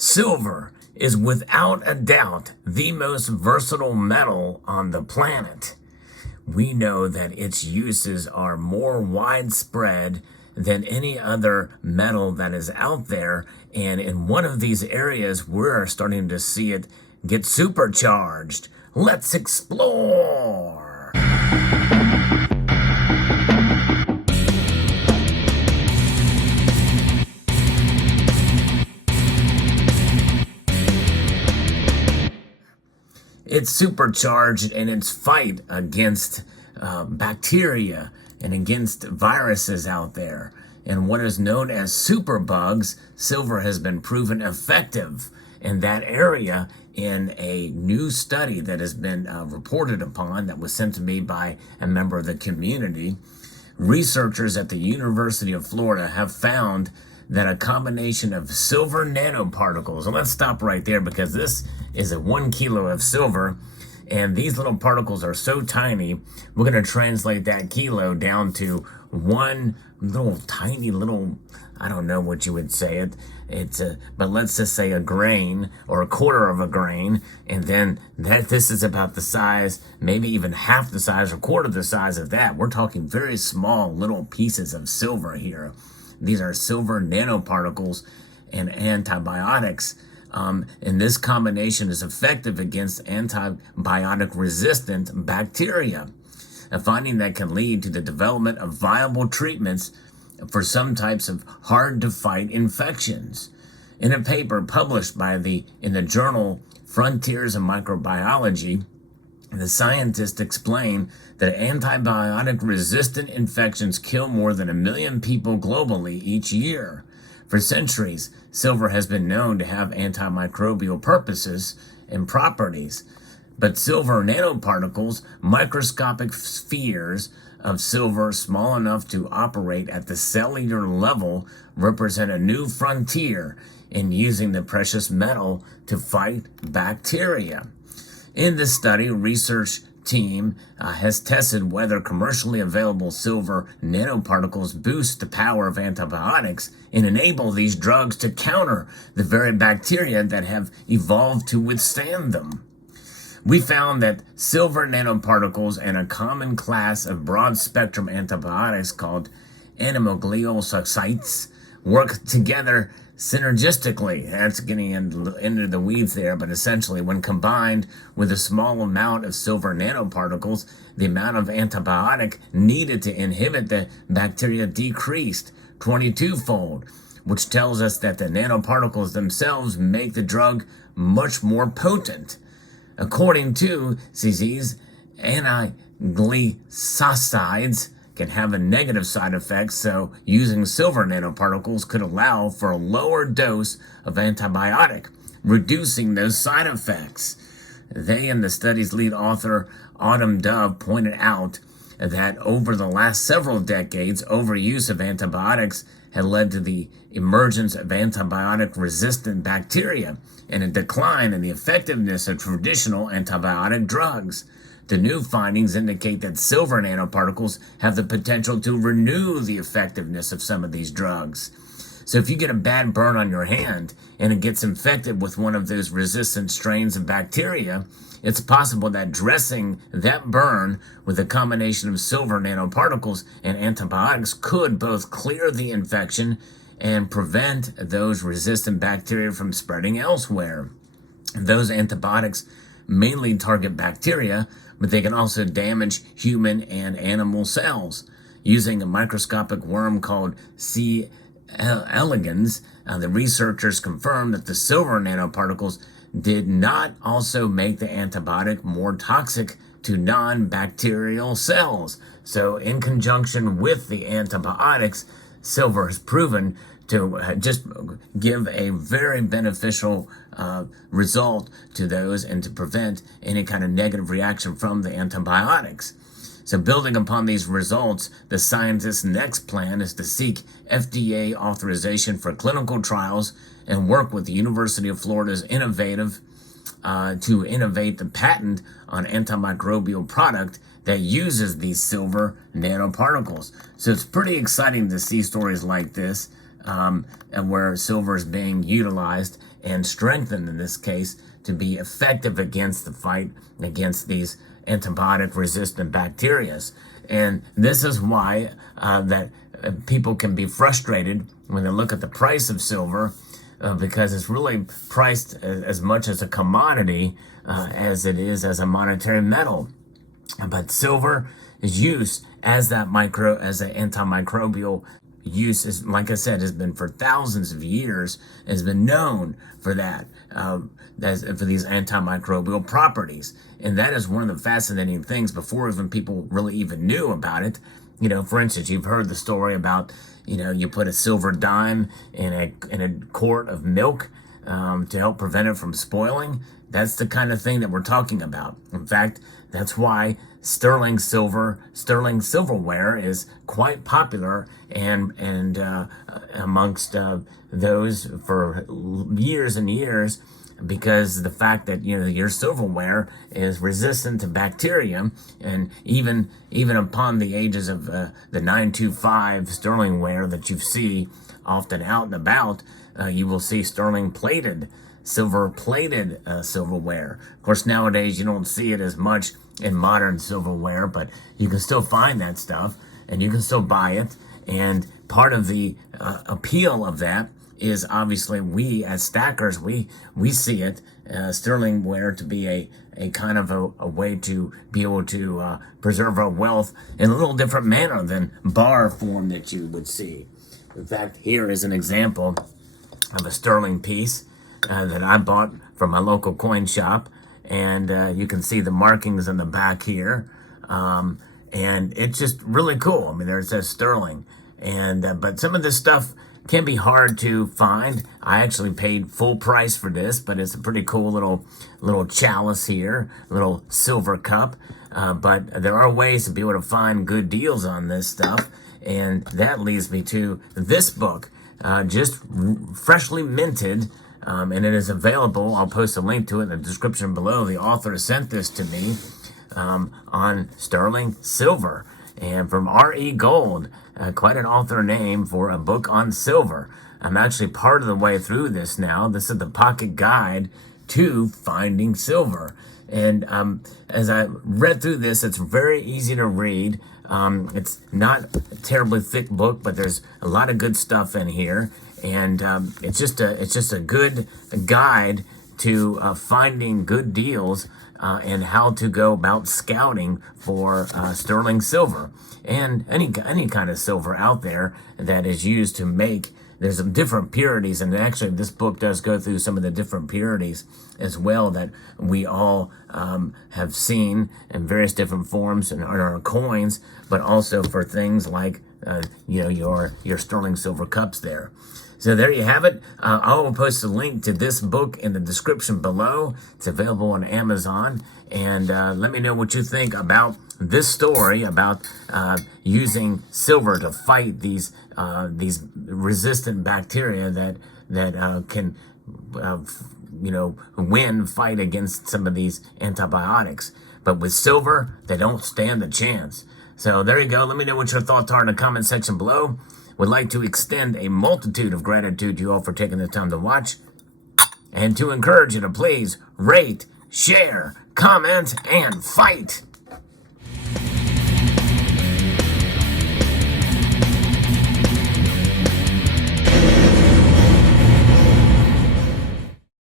Silver is without a doubt the most versatile metal on the planet. We know that its uses are more widespread than any other metal that is out there, and in one of these areas we're starting to see it get supercharged. Let's explore! It's supercharged in its fight against bacteria and against viruses out there. And what is known as superbugs, silver has been proven effective in that area in a new study that has been reported upon that was sent to me by a member of the community. Researchers at the University of Florida have found that a combination of silver nanoparticles, and let's stop right there because this is a 1 kilo of silver, and these little particles are so tiny, we're going to translate that kilo down to one little tiny little, I don't know what you would say but let's just say a grain or a quarter of a grain, and then this is about the size, maybe even half the size or quarter the size of that. We're talking very small little pieces of silver here. These are silver nanoparticles and antibiotics. And this combination is effective against antibiotic-resistant bacteria, a finding that can lead to the development of viable treatments for some types of hard-to-fight infections. In a paper published in the journal Frontiers in Microbiology, the scientists explain that antibiotic-resistant infections kill more than 1 million people globally each year. For centuries, silver has been known to have antimicrobial purposes and properties. But silver nanoparticles, microscopic spheres of silver small enough to operate at the cellular level, represent a new frontier in using the precious metal to fight bacteria. In this study, a research team has tested whether commercially available silver nanoparticles boost the power of antibiotics and enable these drugs to counter the very bacteria that have evolved to withstand them. We found that silver nanoparticles and a common class of broad-spectrum antibiotics called animalglycosides work together synergistically. That's getting into the weeds there, but essentially when combined with a small amount of silver nanoparticles, the amount of antibiotic needed to inhibit the bacteria decreased 22-fold, which tells us that the nanoparticles themselves make the drug much more potent. According to CZs, antiglycosides can have a negative side effect, so using silver nanoparticles could allow for a lower dose of antibiotic, reducing those side effects. They and the study's lead author, Autumn Dove, pointed out that over the last several decades, overuse of antibiotics had led to the emergence of antibiotic-resistant bacteria and a decline in the effectiveness of traditional antibiotic drugs. The new findings indicate that silver nanoparticles have the potential to renew the effectiveness of some of these drugs. So if you get a bad burn on your hand and it gets infected with one of those resistant strains of bacteria, it's possible that dressing that burn with a combination of silver nanoparticles and antibiotics could both clear the infection and prevent those resistant bacteria from spreading elsewhere. Those antibiotics mainly target bacteria, but they can also damage human and animal cells. Using a microscopic worm called C. elegans, the researchers confirmed that the silver nanoparticles did not also make the antibiotic more toxic to non-bacterial cells. So in conjunction with the antibiotics, silver has proven to just give a very beneficial result to those and to prevent any kind of negative reaction from the antibiotics. So building upon these results, the scientists' next plan is to seek FDA authorization for clinical trials and work with the University of Florida's to innovate the patent on antimicrobial product that uses these silver nanoparticles. So it's pretty exciting to see stories like this and where silver is being utilized and strengthened in this case to be effective against the fight against these antibiotic resistant bacteria. And this is why that people can be frustrated when they look at the price of silver, because it's really priced as much as a commodity as it is as a monetary metal. But silver is used as an antimicrobial use, is, like I said, has been for thousands of years, has been known for that, for these antimicrobial properties. And that is one of the fascinating things before even people really even knew about it. For instance, you've heard the story about, you put a silver dime in a quart of milk to help prevent it from spoiling. That's the kind of thing that we're talking about. In fact, that's why sterling silverware is quite popular and amongst those for years and years, because the fact that your silverware is resistant to bacteria, and even upon the ages of the 925 sterlingware that you see often out and about, you will see silver-plated silverware. Of course, nowadays you don't see it as much in modern silverware, but you can still find that stuff and you can still buy it. And part of the appeal of that is obviously we as stackers, we see it, sterlingware, to be a kind of a way to be able to preserve our wealth in a little different manner than bar form that you would see. In fact, here is an example of a sterling piece that I bought from my local coin shop, and you can see the markings on the back here, and it's just really cool. I mean, there it says sterling, and but some of this stuff can be hard to find. I actually paid full price for this, but it's a pretty cool little chalice here, little silver cup. But there are ways to be able to find good deals on this stuff, and that leads me to this book, just freshly minted. And it is available. I'll post a link to it in the description below. The author sent this to me on sterling silver, and from R.E. Gold, quite an author name for a book on silver. I'm actually part of the way through this now. This is the pocket guide to finding silver. And as I read through this, it's very easy to read. It's not a terribly thick book, but there's a lot of good stuff in here. And it's just a good guide to finding good deals and how to go about scouting for sterling silver and any kind of silver out there that is used to make. There's some different purities, and actually this book does go through some of the different purities as well that we all have seen in various different forms in our coins, but also for things like your sterling silver cups there. So there you have it. I will post a link to this book in the description below. It's available on Amazon. And let me know what you think about this story about using silver to fight these resistant bacteria that can fight against some of these antibiotics. But with silver, they don't stand a chance. So there you go. Let me know what your thoughts are in the comment section below. Would like to extend a multitude of gratitude to you all for taking the time to watch, and to encourage you to please rate, share, comment, and fight.